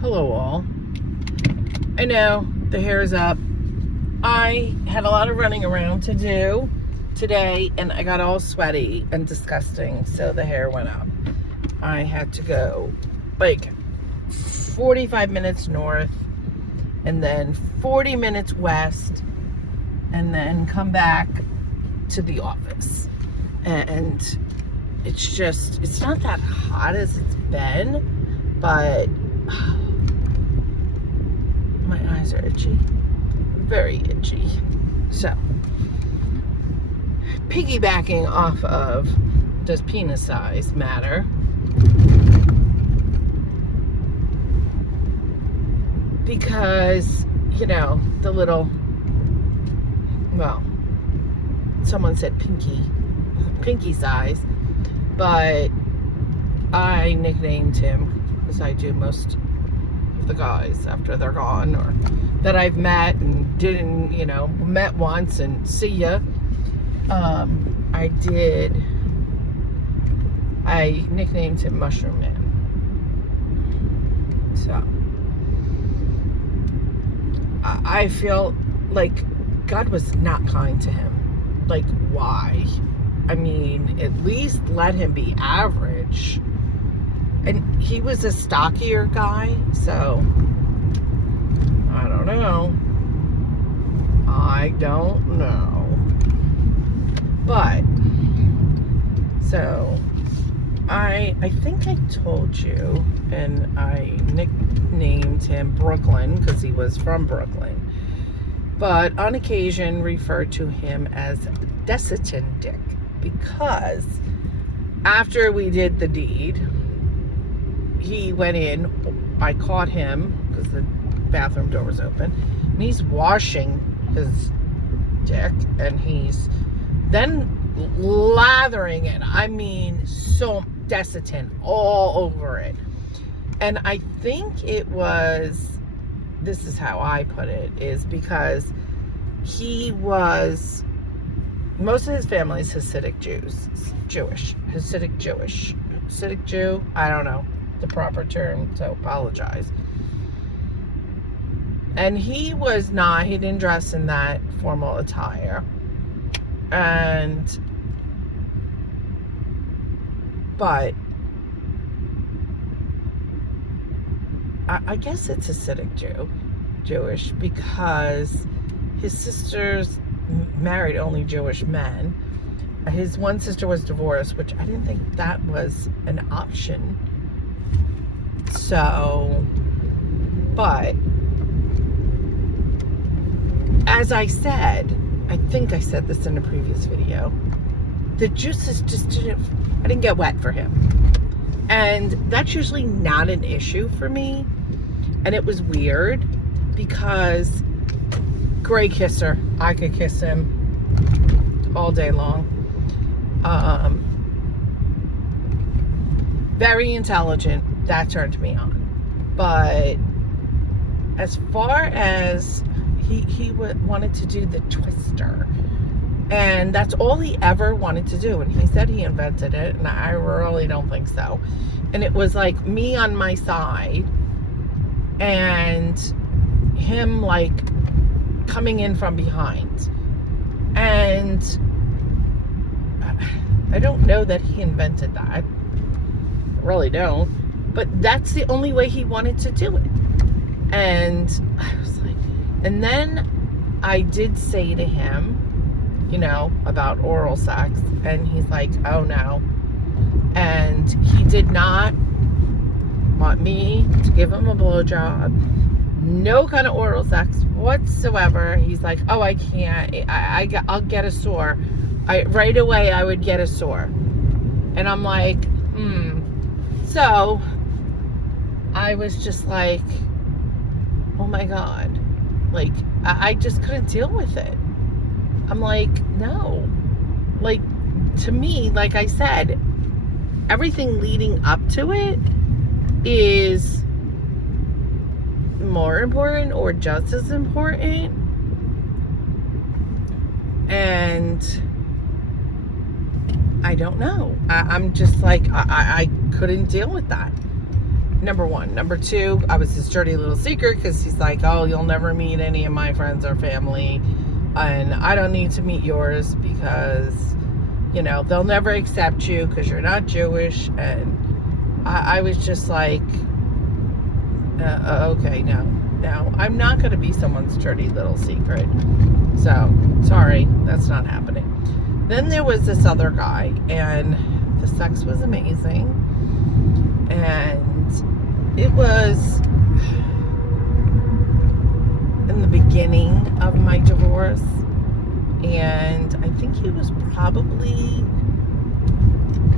Hello all. I know the hair is up. I had a lot of running around to do today and I got all sweaty and disgusting, so the hair went up. I had to go like 45 minutes north and then 40 minutes west and then come back to the office. And it's not that hot as it's been, but my eyes are itchy, very itchy. So, piggybacking off of, does penis size matter? Because, you know, the little, well, someone said pinky size, but I nicknamed him, as I do most of the guys after they're gone, or that I've met and didn't, met once and see ya. I nicknamed him Mushroom Man. So I feel like God was not kind to him. Like, why? I mean, at least let him be average. And he was a stockier guy, so I don't know. But so I think I told you, and I nicknamed him Brooklyn because he was from Brooklyn, but on occasion referred to him as Desitin Dick, because after we did the deed, he went in, I caught him because the bathroom door was open, and he's washing his dick, and he's then lathering it. I mean, so Desitin all over it. And I think it was, this is how I put it, is because he was, most of his family is Hasidic Jew, I don't know the proper term, so apologize. And he didn't dress in that formal attire. But I guess it's Hasidic Jewish, because his sisters married only Jewish men. His one sister was divorced, which I didn't think that was an option. So, but as I said, I think I said this in a previous video, the juices I didn't get wet for him. And that's usually not an issue for me. And it was weird because great kisser. I could kiss him all day long. Very intelligent. That turned me on. But as far as he wanted to do the twister, and that's all he ever wanted to do, and he said he invented it, and I really don't think so. And it was like me on my side and him like coming in from behind, and I don't know that he invented that, I really don't, but that's the only way he wanted to do it. And I was like, and then I did say to him, about oral sex, and he's like, oh no. And he did not want me to give him a blowjob, no kind of oral sex whatsoever. He's like, oh, I can't, I'll get a sore. Right away I would get a sore. And I'm like, So I was just like, oh my God, like I just couldn't deal with it. I'm like, no. Like, to me, like I said, everything leading up to it is more important or just as important. And I don't know. I'm just like, I couldn't deal with that. number one. Number two, I was his dirty little secret because he's like, oh, you'll never meet any of my friends or family, and I don't need to meet yours because, you know, they'll never accept you because you're not Jewish. And I was just like, okay, no, I'm not going to be someone's dirty little secret. So, sorry, that's not happening. Then there was this other guy, and the sex was amazing. And it was in the beginning of my divorce. And I think he was probably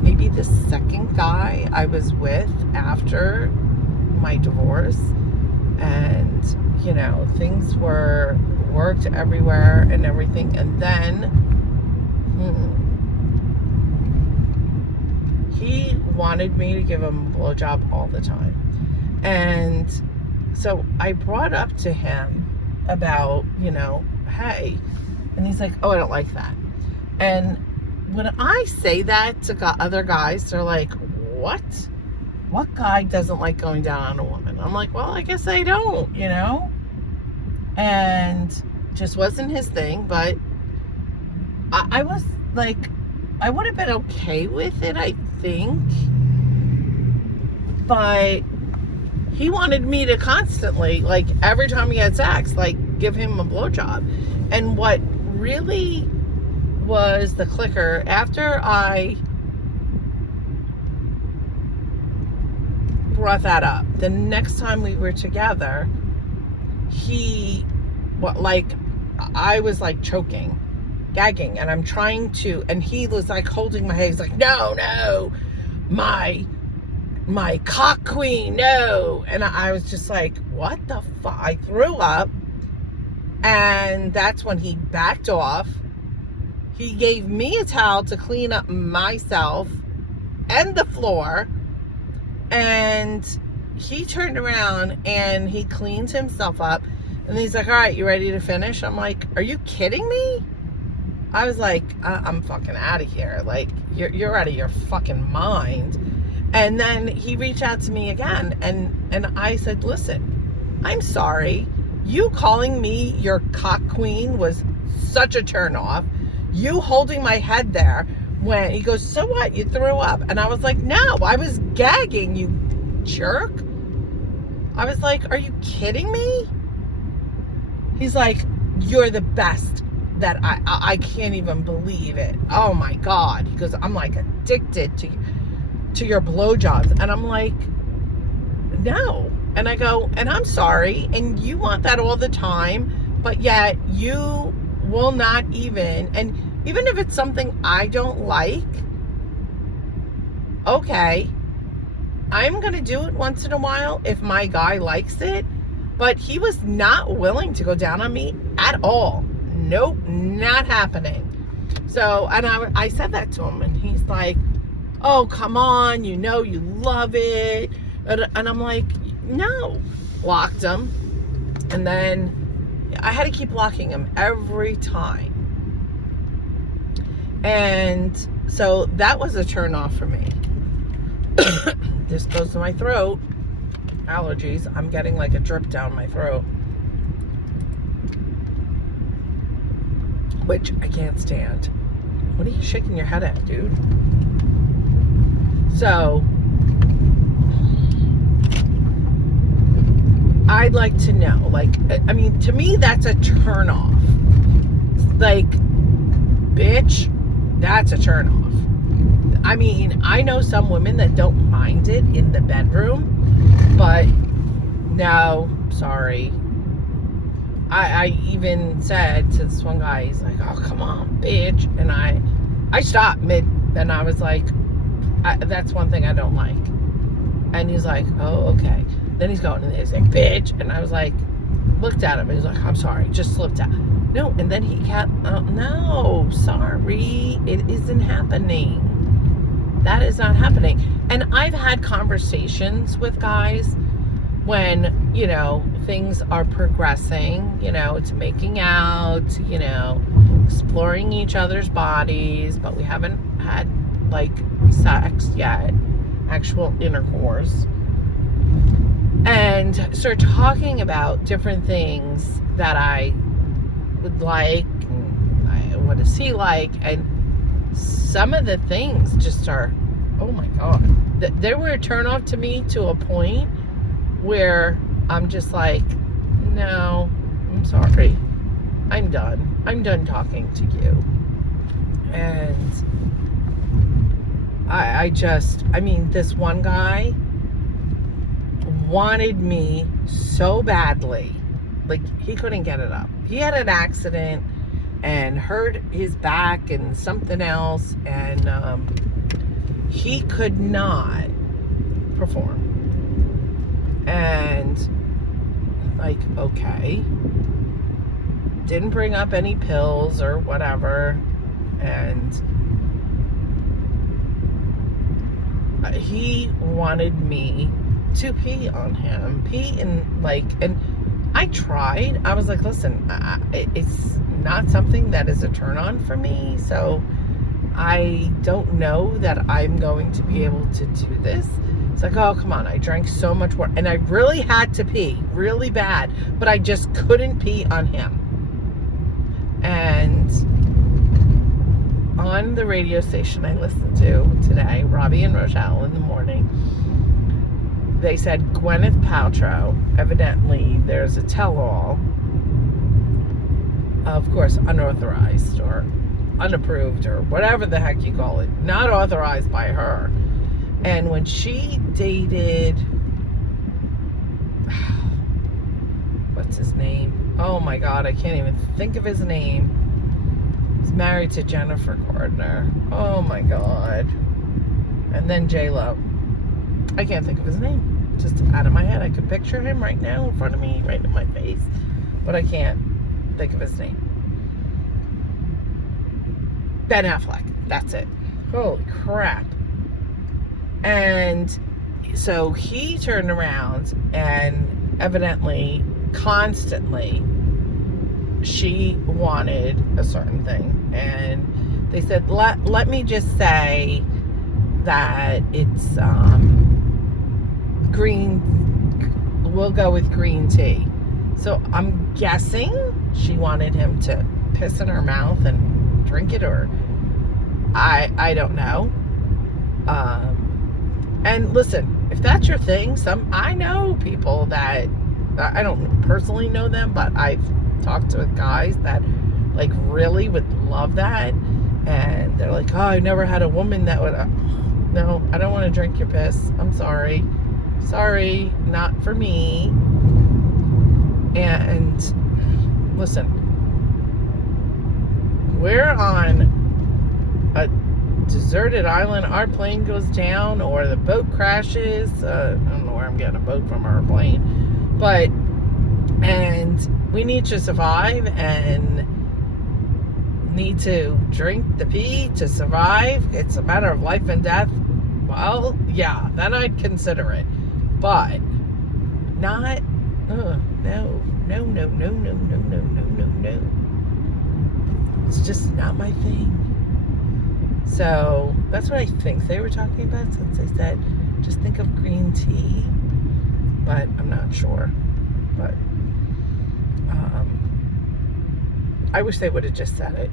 maybe the second guy I was with after my divorce. And, you know, things worked everywhere and everything. And then he wanted me to give him a blowjob all the time. And so I brought up to him about, you know, hey, and he's like, oh, I don't like that. And when I say that to other guys, they're like, what? What guy doesn't like going down on a woman? I'm like, well, I guess I don't, you know? And just wasn't his thing, but I was like, I would have been okay with it, I think. But he wanted me to constantly, like every time we had sex, like give him a blowjob. And what really was the clicker, after I brought that up, the next time we were together, I was like choking, gagging, and I'm trying to, and he was like holding my head. He's like, no, my cock queen, no. And I was just like, what the fuck? I threw up. And that's when he backed off. He gave me a towel to clean up myself and the floor. And he turned around and he cleaned himself up. And he's like, all right, you ready to finish? I'm like, are you kidding me? I was like, I'm fucking out of here. Like, you're out of your fucking mind. And then he reached out to me again. And I said, listen, I'm sorry. You calling me your cock queen was such a turn off. You holding my head there when he goes, so what? You threw up. And I was like, no, I was gagging, you jerk. I was like, are you kidding me? He's like, you're the best. That I can't even believe it. Oh my God. He goes, I'm like addicted to your blowjobs. And I'm like, no. And I go, and I'm sorry, and you want that all the time, but yet you will not even, and even if it's something I don't like, okay, I'm going to do it once in a while if my guy likes it, but he was not willing to go down on me at all. Nope, not happening. So, and I said that to him, and he's like, oh, come on, you know you love it. And I'm like, no. Blocked him. And then I had to keep blocking him every time. And so that was a turn off for me. This goes to my throat. Allergies. I'm getting like a drip down my throat, which I can't stand. What are you shaking your head at, dude? So I'd like to know, like, I mean, to me, that's a turn off. Like, bitch, that's a turn off. I mean, I know some women that don't mind it in the bedroom, but no, sorry. I even said to this one guy, he's like, oh, come on, bitch. And I stopped mid, and I was like, that's one thing I don't like. And he's like, oh, okay. Then he's going, and he's like, bitch. And I was like, looked at him, and he's like, I'm sorry, just slipped out. No, and then he kept, no, sorry, it isn't happening. That is not happening. And I've had conversations with guys when, you know, things are progressing, you know, it's making out, you know, exploring each other's bodies, but we haven't had, like, sex yet, actual intercourse. and start talking about different things that I would like, and what does he like, and some of the things just are, oh my God, they were a turn off to me to a point where I'm just like, no, I'm sorry, I'm done talking to you. And I mean, this one guy wanted me so badly, like he couldn't get it up. He had an accident and hurt his back and something else, and he could not perform. And like, okay, didn't bring up any pills or whatever, and he wanted me to pee on him, and I tried. I was like, listen, it's not something that is a turn on for me, so I don't know that I'm going to be able to do this. It's like, oh, come on, I drank so much water, and I really had to pee really bad, but I just couldn't pee on him. And on the radio station I listened to today, Robbie and Rochelle in the morning, they said Gwyneth Paltrow, evidently there's a tell-all, of course unauthorized or unapproved or whatever the heck you call it, not authorized by her. And when she dated, what's his name? Oh my God, I can't even think of his name. He's married to Jennifer Gardner. Oh my God. And then J-Lo. I can't think of his name. Just out of my head. I could picture him right now in front of me, right in my face. But I can't think of his name. Ben Affleck. That's it. Holy crap. And so he turned around and evidently, constantly, she wanted a certain thing. And they said, let me just say that it's green, we'll go with green tea. So I'm guessing she wanted him to piss in her mouth and drink it, or I don't know. And listen, if that's your thing, I know people that, I don't personally know them, but I've talked with guys that like really would love that, and they're like, oh, I never had a woman that would, no, I don't want to drink your piss, I'm sorry, not for me. And listen, we're on a deserted island, our plane goes down or the boat crashes, I don't know where I'm getting a boat from or a plane, but, and we need to survive and need to drink the pee to survive. It's a matter of life and death. Well, yeah, then I'd consider it, but not, no. It's just not my thing. So that's what I think they were talking about, since they said just think of green tea, but I'm not sure. But I wish they would have just said it.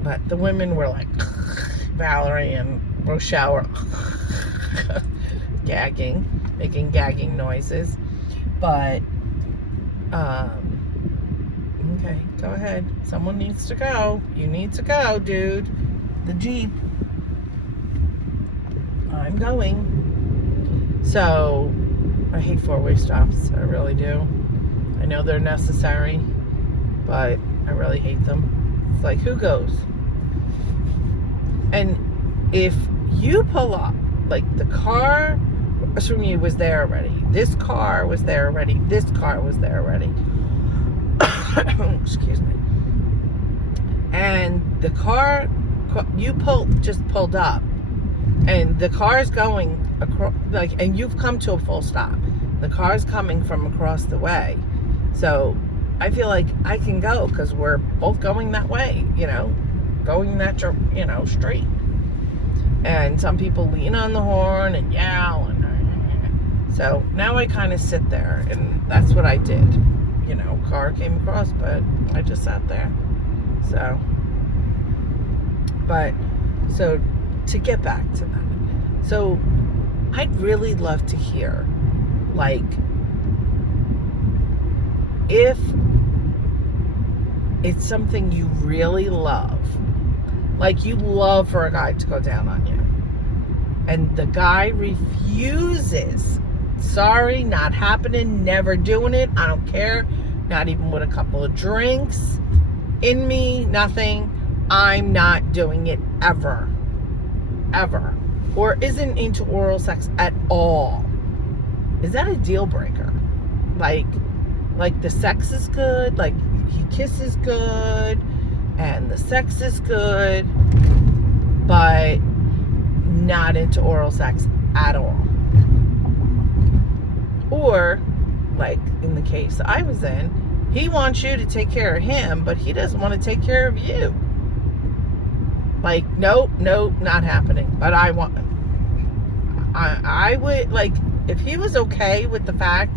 But the women were like, Valerie and Rochelle were gagging, making gagging noises. But okay, go ahead. Someone needs to go. You need to go, dude. The Jeep. I'm going. So I hate four-way stops. I really do. I know they're necessary, but I really hate them. It's like, who goes? And if you pull up, like the car from you was there already. This car was there already. This car was there already. Excuse me. And the car, you just pulled up, and the car's going across, like, and you've come to a full stop. The car's coming from across the way. So I feel like I can go because we're both going that way, going that, straight. And some people lean on the horn and yell. So now I kind of sit there, and that's what I did. Car came across, but I just sat there. So, so to get back to that, so I'd really love to hear, like, if it's something you really love, like you love for a guy to go down on you, and the guy refuses. Sorry, not happening, never doing it, I don't care, not even with a couple of drinks in me, nothing, I'm not doing it ever, or isn't into oral sex at all. Is that a deal breaker? Like the sex is good, like he kisses good, and the sex is good, but not into oral sex at all. Or, like in the case I was in, he wants you to take care of him, but he doesn't want to take care of you. Like, nope, not happening. But I would, like, if he was okay with the fact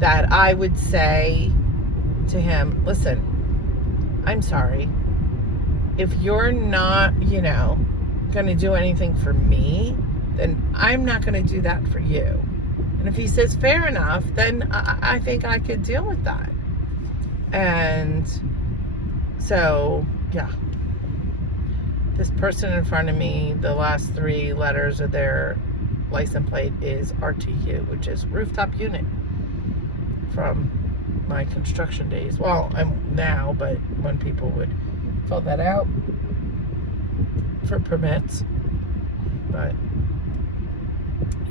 that I would say to him, listen, I'm sorry, if you're not, going to do anything for me, then I'm not going to do that for you. And if he says fair enough, then I think I could deal with that. And so, yeah. This person in front of me, the last 3 letters of their license plate is RTU, which is rooftop unit, from my construction days. Well, I'm now, but when people would fill that out for permits. But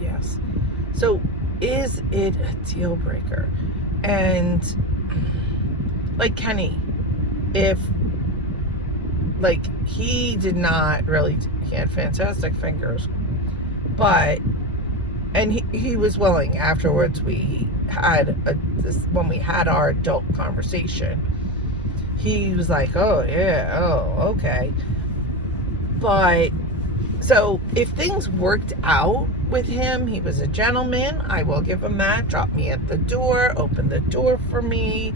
yes. So is it a deal breaker? And like Kenny, if like he did not really, he had fantastic fingers, but and he was willing afterwards. We had when we had our adult conversation, he was like, oh yeah, oh okay. But so if things worked out with him, he was a gentleman, I will give him that. Dropped me at the door, opened the door for me,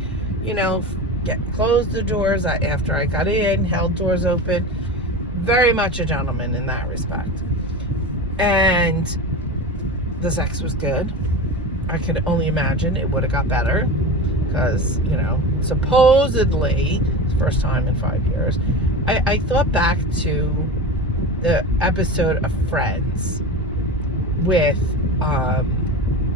closed the doors after I got in, held doors open. Very much a gentleman in that respect. And the sex was good. I could only imagine it would have got better, because supposedly it's the first time in 5 years. I thought back to the episode of Friends with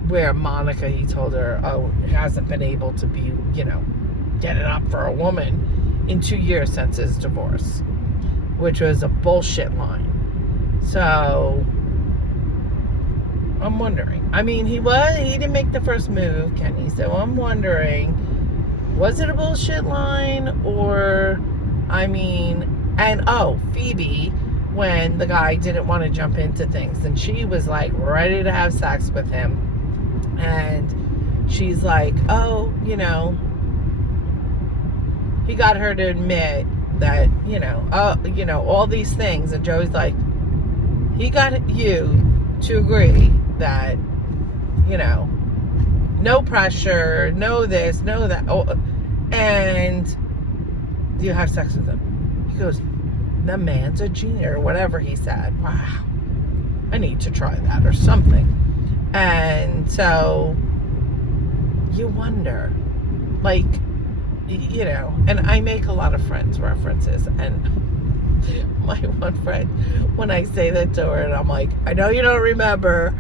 where Monica, he told her, oh, he hasn't been able to be, get it up for a woman in 2 years since his divorce, which was a bullshit line. So I'm wondering. I mean, he didn't make the first move, Kenny. So I'm wondering, was it a bullshit line, or, Phoebe, when the guy didn't want to jump into things, and she was like ready to have sex with him, and she's like, oh, he got her to admit that, all these things, and Joey's like, he got you to agree that, no pressure, no this, no that, and you have sex with him. He goes, the man's a genius, or whatever he said. Wow, I need to try that or something. And so you wonder, like, and I make a lot of friends references, and my one friend, when I say that to her, and I'm like, I know you don't remember,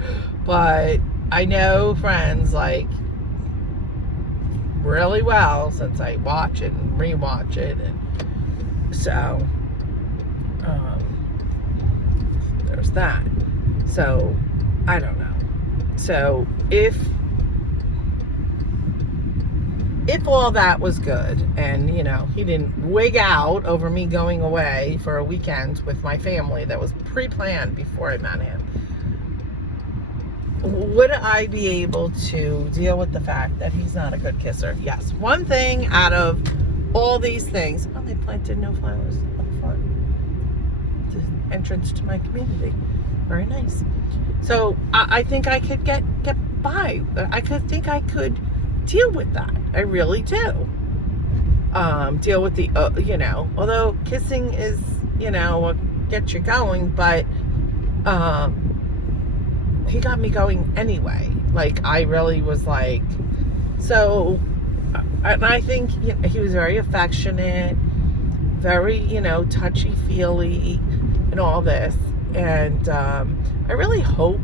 but I know friends like really well, since I watch it and rewatch it, and so there's that. So I don't know. So if all that was good, and he didn't wig out over me going away for a weekend with my family that was pre-planned before I met him, would I be able to deal with the fact that he's not a good kisser? Yes. One thing out of all these things, oh, they planted no flowers up front. The entrance to my community. Very nice. So I think I could get by. I think I could deal with that. I really do. Deal with the, although kissing is, what gets you going, but he got me going anyway. Like, I really was like, so, and I think he was very affectionate, very, touchy-feely and all this. And I really hope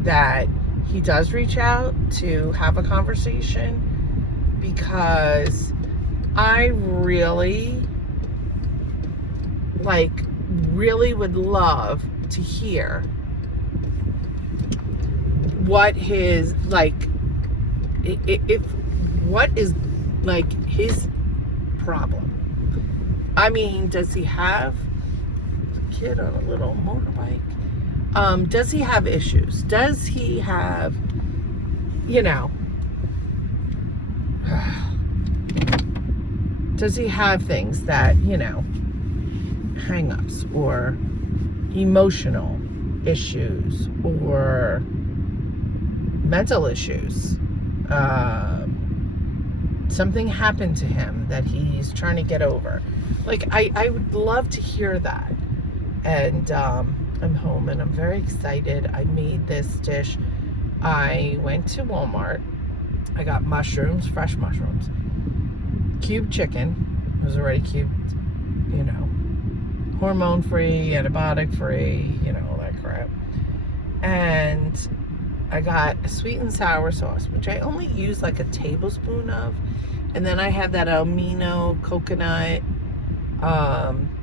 that he does reach out to have a conversation, because I really would love to hear what his, what is, his problem. I mean, does he have a kid on a little motorbike? Does he have issues? Does he have, does he have things that, hang-ups or emotional issues or mental issues? Something happened to him that he's trying to get over. I would love to hear that. And I'm home and I'm very excited. I made this dish. I went to Walmart. I got mushrooms, fresh mushrooms, cubed chicken. It was already cubed, hormone-free, antibiotic-free, all that crap. And I got a sweet and sour sauce, which I only use like a tablespoon of. And then I have that amino coconut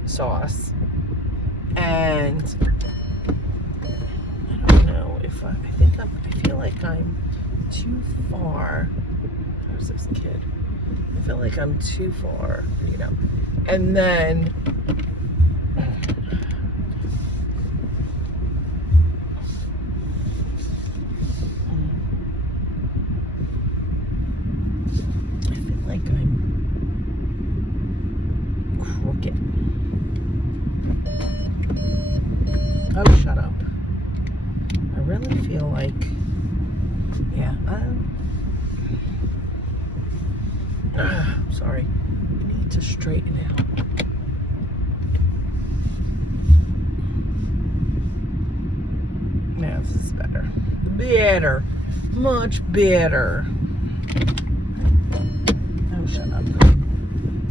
sauce. And I don't know if I feel like I'm too far. Where's this kid? I feel like I'm too far, And then I feel like I'm crooked. Oh, shut up. I really feel like, yeah, sorry. We need to straighten out. Yeah, this is better. Better. Much better. Oh, shut up.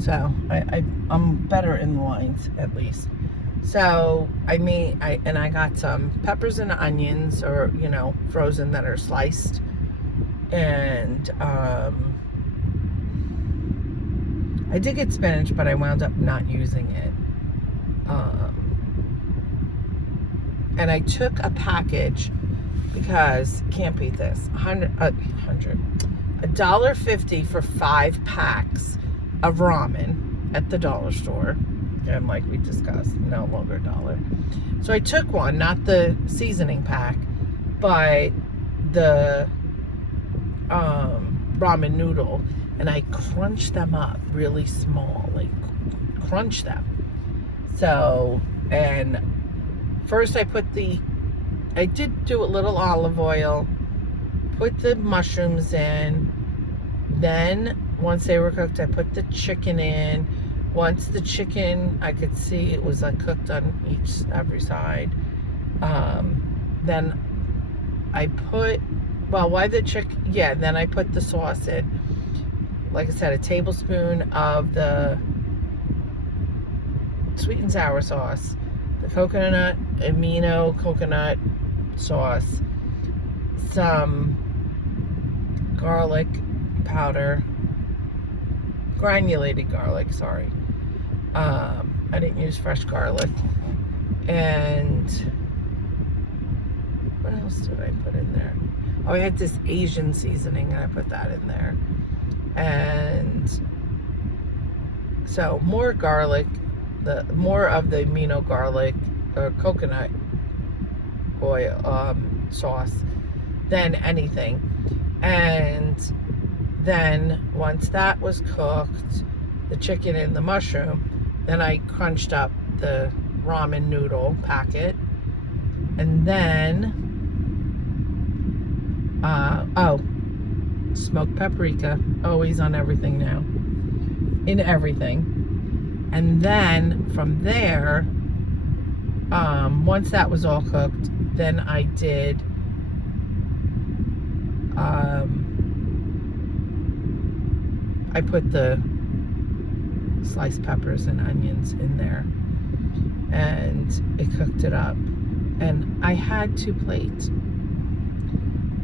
So, I'm better in the lines, at least. So, I got some peppers and onions, or, frozen, that are sliced. And, I did get spinach, but I wound up not using it. And I took a package, because can't beat this. $1.50 for 5 packs of ramen at the dollar store. And like we discussed, no longer $1. So I took one, not the seasoning pack, but the ramen noodle, and I crunched them up really small, crunch them. So, and first I did do a little olive oil, put the mushrooms in, then once they were cooked, I put the chicken in. Once the chicken, I could see it was cooked on every side. Then I put, then I put the sauce in. Like I said, a tablespoon of the sweet and sour sauce, the amino coconut sauce, some garlic powder, granulated garlic, sorry. I didn't use fresh garlic. And what else did I put in there? Oh, I had this Asian seasoning, and I put that in there. And so more garlic, more of the amino garlic or coconut oil sauce than anything. And then once that was cooked, the chicken and the mushroom, then I crunched up the ramen noodle packet, and then Oh, smoked paprika, always on everything now, in everything. And then from there, once that was all cooked, then I did I put the sliced peppers and onions in there, and it cooked it up. And I had 2 plates,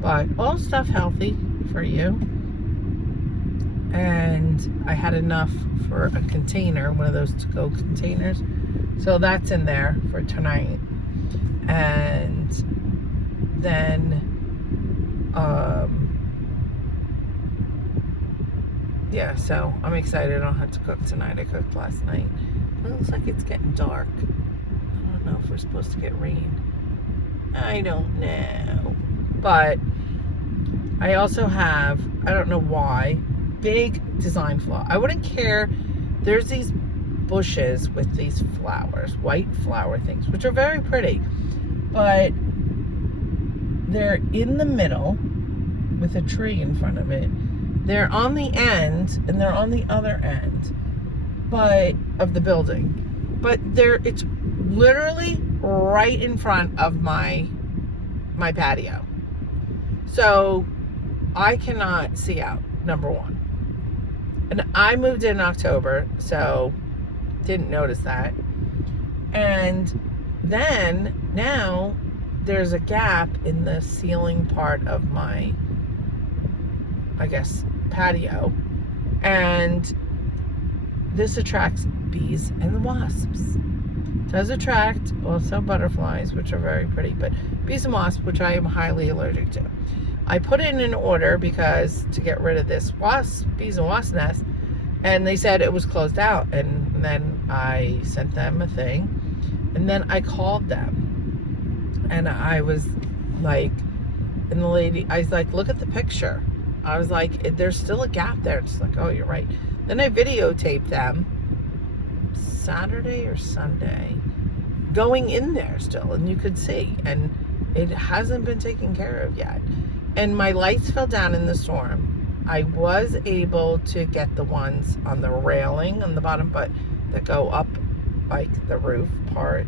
but all stuff healthy for you. And I had enough for a container, one of those to-go containers. So that's in there for tonight. And then, yeah, so I'm excited. I don't have to cook tonight. I cooked last night. It looks like it's getting dark. I don't know if we're supposed to get rain. I don't know. But I also have, I don't know why, big design flaw. I wouldn't care. There's these bushes with these flowers, white flower things, which are very pretty. But they're in the middle with a tree in front of it. They're on the end, and they're on the other end, but of the building. But it's literally right in front of my patio. So I cannot see out, number one. And I moved in October, so didn't notice that. And then now there's a gap in the ceiling part of my, I guess, patio, and this attracts bees and wasps. It does attract also butterflies, which are very pretty, but bees and wasps, which I am highly allergic to. I put in an order because to get rid of this bees and wasp nest, and they said it was closed out. And then I sent them a thing, and then I called them, and I was like, and the lady, I was like, look at the picture. I was like, there's still a gap there. It's like, oh, you're right. Then I videotaped them Saturday or Sunday going in there still, and you could see, and it hasn't been taken care of yet. And my lights fell down in the storm. I was able to get the ones on the railing on the bottom, but that go up like the roof part,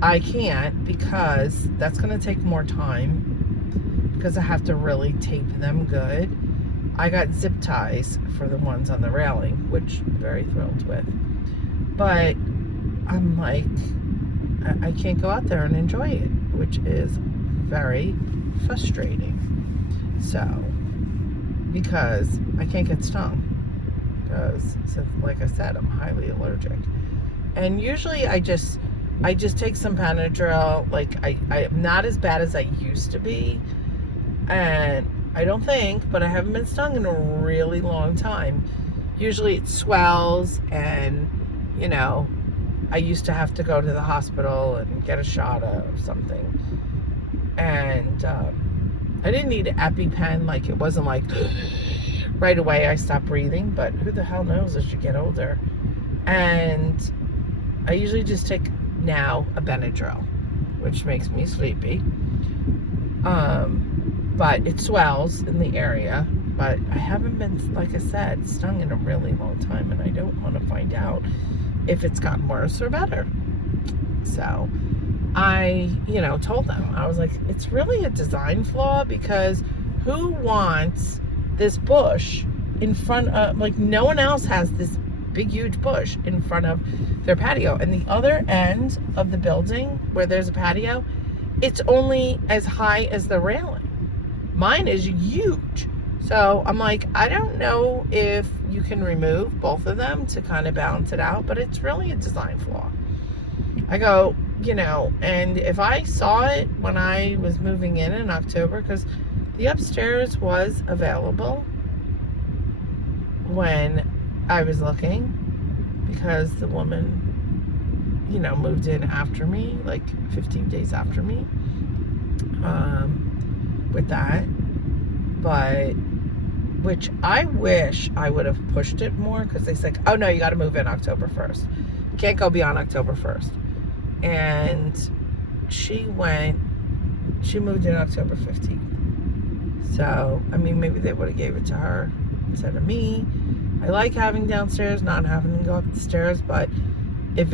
I can't, because that's going to take more time, because I have to really tape them good. I got zip ties for the ones on the railing, which I'm very thrilled with. But I'm like, I can't go out there and enjoy it, which is very frustrating. So, because I can't get stung. Because, like I said, I'm highly allergic. And usually I just take some Benadryl. Like, I'm not as bad as I used to be. And I don't think, but I haven't been stung in a really long time. Usually it swells, and, you know, I used to have to go to the hospital and get a shot of something. And I didn't need an EpiPen. Like, it wasn't like right away I stopped breathing, but who the hell knows as you get older. And I usually just take now a Benadryl, which makes me sleepy. But it swells in the area. But I haven't been, like I said, stung in a really long time, and I don't want to find out if it's gotten worse or better. So I, told them, I was like, it's really a design flaw, because who wants this bush in front of, like, no one else has this big, huge bush in front of their patio. And the other end of the building where there's a patio, it's only as high as the railing. Mine is huge. So I'm like, I don't know if you can remove both of them to kind of balance it out, but it's really a design flaw. I go, and if I saw it when I was moving in October, because the upstairs was available when I was looking, because the woman, moved in after me, like 15 days after me, with that. But, which I wish I would have pushed it more, because they said, oh no, you got to move in October 1st. You can't go beyond October 1st. And she moved in October 15th. So, I mean, maybe they would have gave it to her instead of me. I like having downstairs, not having to go up the stairs, but I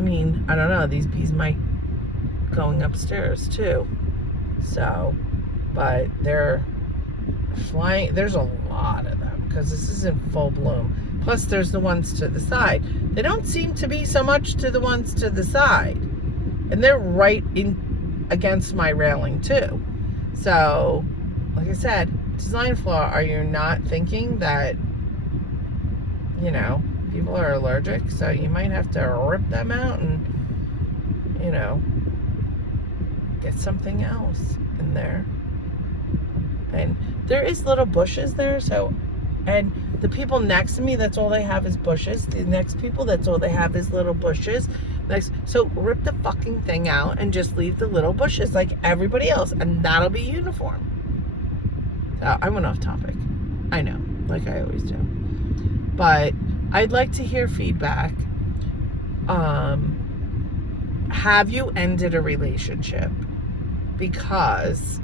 mean, I don't know, these bees might going upstairs too. So, but they're flying, there's a lot of them because this is in full bloom. Plus there's the ones to the side. They don't seem to be so much to the ones to the side. And they're right in against my railing too. So, like I said, design flaw, are you not thinking that, you know, people are allergic, so you might have to rip them out and, you know, get something else in there. And there is little bushes there, so, and the people next to me, that's all they have is bushes. The next people, that's all they have is little bushes. So rip the fucking thing out and just leave the little bushes like everybody else, and that'll be uniform. So I went off topic. I know, like I always do. But I'd like to hear feedback. Have you ended a relationship because,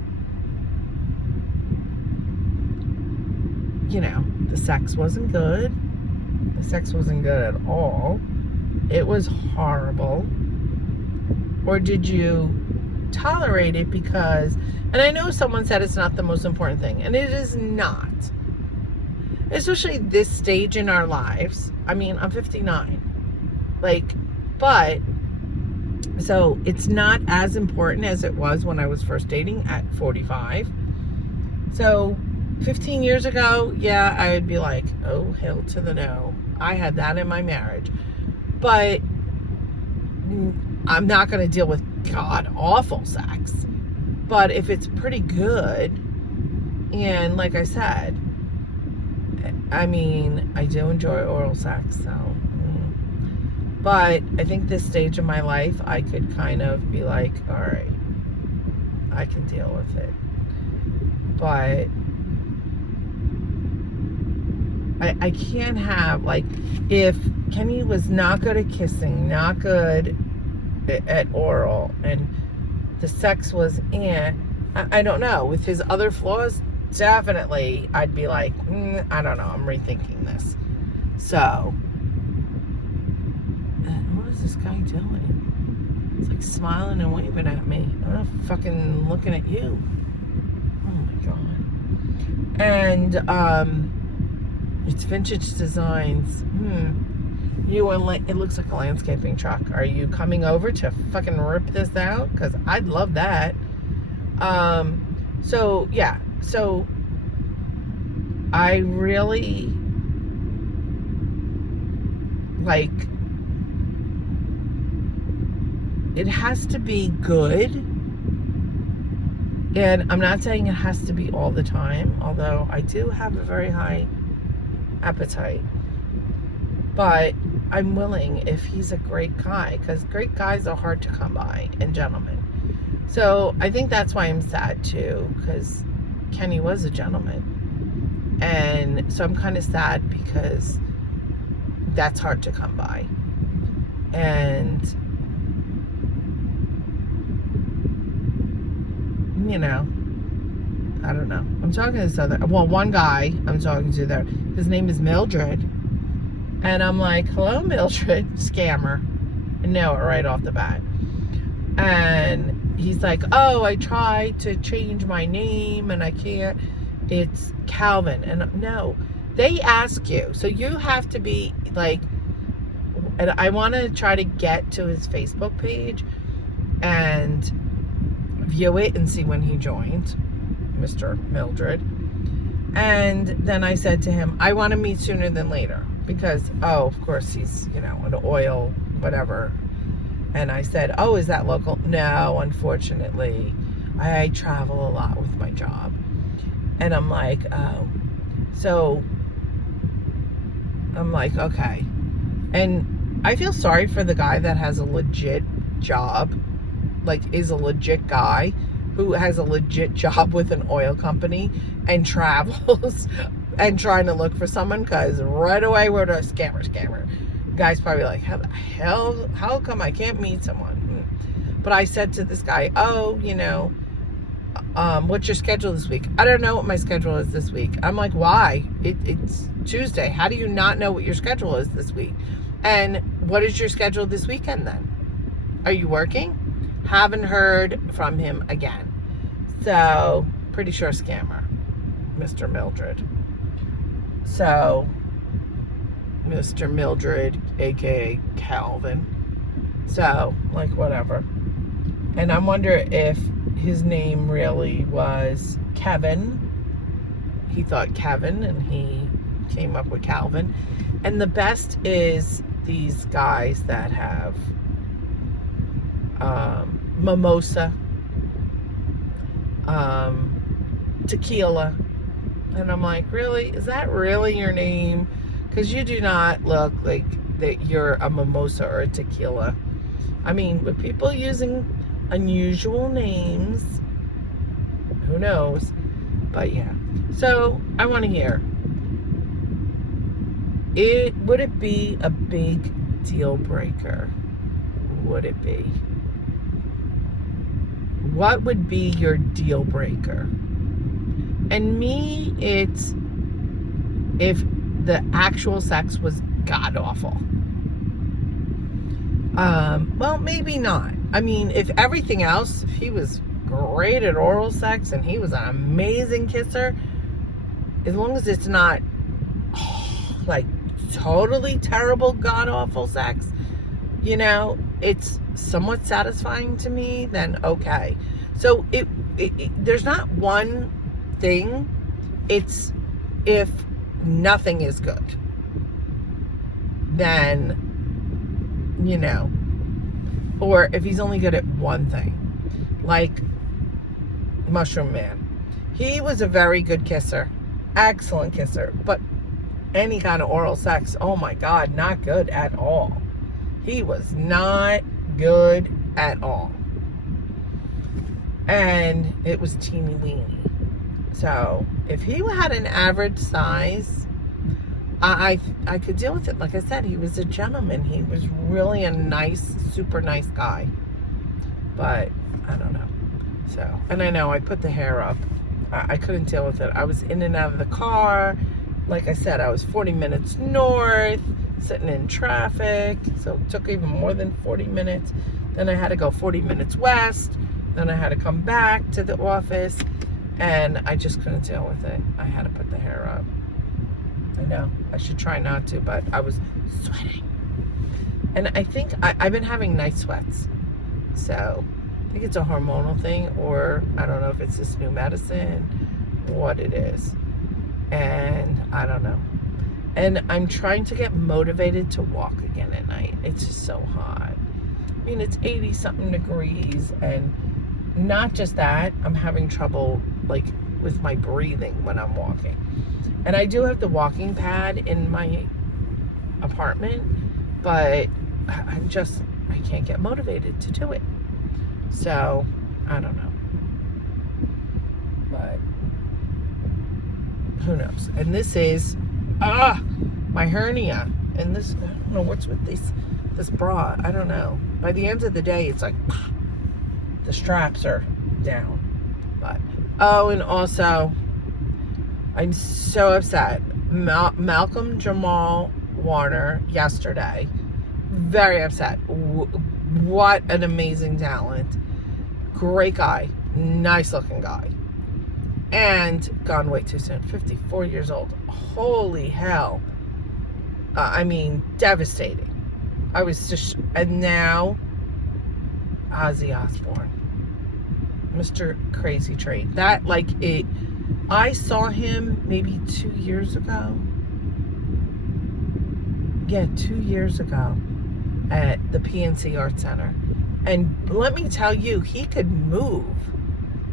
you know, the sex wasn't good? The sex wasn't good at all. It was horrible. Or did you tolerate it because, and I know someone said it's not the most important thing, and it is not. Especially this stage in our lives. I mean, I'm 59. Like, but, so it's not as important as it was when I was first dating at 45. So 15 years ago, yeah, I would be like, oh, hell to the no. I had that in my marriage. But I'm not going to deal with god-awful sex. But if it's pretty good, and like I said, I mean, I do enjoy oral sex, so. But I think this stage of my life, I could kind of be like, all right, I can deal with it. But I can't have, like, if Kenny was not good at kissing, not good at oral, and the sex was I don't know, with his other flaws, definitely I'd be like, I don't know, I'm rethinking this. So, what is this guy doing? It's like smiling and waving at me. I'm not fucking looking at you. Oh my god. And it's vintage designs. It looks like a landscaping truck. Are you coming over to fucking rip this out? Because I'd love that. So yeah, so I really like, it has to be good, and I'm not saying it has to be all the time, although I do have a very high appetite, but I'm willing if he's a great guy, because great guys are hard to come by, and gentlemen. So I think that's why I'm sad too, because Kenny was a gentleman, and so I'm kind of sad because that's hard to come by. And you know, I don't know. I'm talking to this one guy I'm talking to there. His name is Mildred. And I'm like, hello, Mildred, scammer. I know it right off the bat. And he's like, oh, I tried to change my name and I can't. It's Calvin. And no, they ask you. So you have to be like, and I want to try to get to his Facebook page and view it and see when he joined, Mr. Mildred. And then I said to him, I want to meet sooner than later because, oh, of course he's, you know, an oil, whatever. And I said, oh, is that local? No, unfortunately, I travel a lot with my job. And I'm like, oh. So I'm like, okay. And I feel sorry for the guy that has a legit job, like is a legit guy who has a legit job with an oil company and travels and trying to look for someone, because right away we're a scammer. Guy's probably like, how the hell, how come I can't meet someone? But I said to this guy, oh, you know, What's your schedule this week? I don't know what my schedule is this week. I'm like, why? It's Tuesday. How do you not know what your schedule is this week? And what is your schedule this weekend then? Are you working? Haven't heard from him again. So, pretty sure scammer, Mr. Mildred. So, Mr. Mildred, aka Calvin. So, like, whatever. And I wonder if his name really was Kevin. He thought Kevin and he came up with Calvin. And the best is these guys that have mimosa, tequila. And I'm like, really? Is that really your name? Because you do not look like that you're a mimosa or a tequila. I mean, with people using unusual names, who knows? But yeah. So I want to hear. Would it be a big deal breaker? Would it be? What would be your deal breaker? And me, it's if the actual sex was god awful. Well, maybe not. I mean, if everything else, if he was great at oral sex and he was an amazing kisser, as long as it's not like totally terrible, god awful sex, you know, it's somewhat satisfying to me, then okay. So there's not one thing. It's if nothing is good, then, you know, or if he's only good at one thing, like Mushroom Man. He was a very good kisser, excellent kisser, but any kind of oral sex, oh my God, not good at all. He was not good at all. And it was teeny weeny. So if he had an average size, I could deal with it. Like I said, he was a gentleman. He was really a nice, super nice guy. But I don't know. So, and I know I put the hair up. I couldn't deal with it. I was in and out of the car. Like I said, I was 40 minutes north, sitting in traffic. So it took even more than 40 minutes. Then I had to go 40 minutes west. Then I had to come back to the office. And I just couldn't deal with it. I had to put the hair up. I know. I should try not to, but I was sweating. And I think I've been having night sweats. So I think it's a hormonal thing, or I don't know if it's this new medicine, what it is. And I don't know. And I'm trying to get motivated to walk again at night. It's just so hot. I mean, it's 80 something degrees, and not just that, I'm having trouble like with my breathing when I'm walking. And I do have the walking pad in my apartment, but I can't get motivated to do it. So, I don't know. But who knows? And this is my hernia. And this, I don't know what's with this bra. I don't know. By the end of the day, it's like the straps are down. But and also I'm so upset. Malcolm Jamal Warner yesterday, very upset. What an amazing talent. Great guy. Nice looking guy. And gone way too soon. 54 years old. Holy hell. I mean, devastating. I was just, and now Ozzy Osbourne. Mr. Crazy Train. That, like, I saw him maybe 2 years ago. Yeah, 2 years ago at the PNC Art Center. And let me tell you, he could move.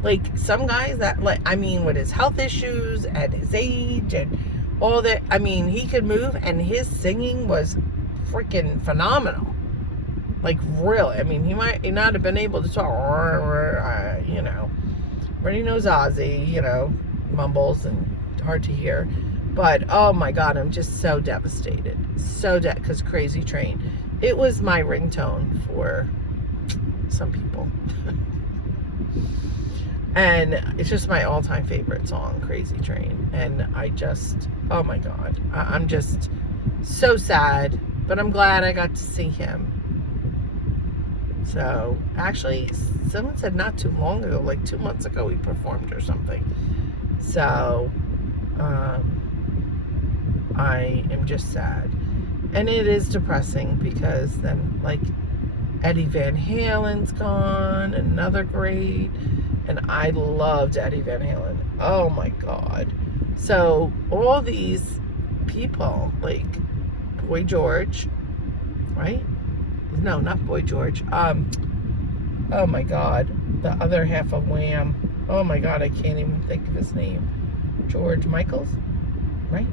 Like, some guys that, like, I mean, with his health issues at his age and all that, I mean, he could move, and his singing was freaking phenomenal. Like, really. I mean, he might not have been able to talk, you know. Everybody knows Ozzy, you know, mumbles and hard to hear. But, oh my God, I'm just so devastated. Because Crazy Train. It was my ringtone for some people. And it's just my all-time favorite song, Crazy Train. And I just, oh my God, I'm just so sad, but I'm glad I got to see him. So actually, someone said not too long ago, like 2 months ago, he performed or something. So I am just sad. And it is depressing because then, like, Eddie Van Halen's gone, another great. And I loved Eddie Van Halen. Oh my God. So all these people, like Boy George, right? No, not Boy George. Oh my God. The other half of Wham. Oh my God, I can't even think of his name. George Michaels, right?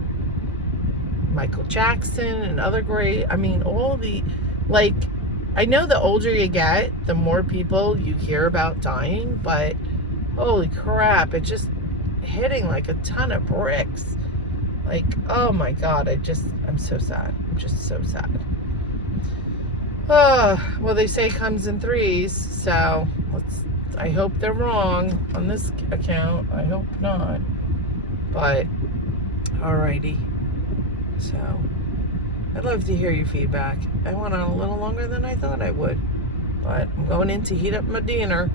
Michael Jackson and other great. I mean, all the, like, I know the older you get, the more people you hear about dying, but holy crap, it's just hitting like a ton of bricks. Like, oh my God, I'm so sad. I'm just so sad. Well, they say it comes in threes, so I hope they're wrong on this account. I hope not. But, alrighty. So, I'd love to hear your feedback. I went on a little longer than I thought I would. But I'm going in to heat up my dinner.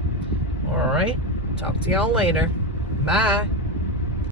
Alright, talk to y'all later. Bye.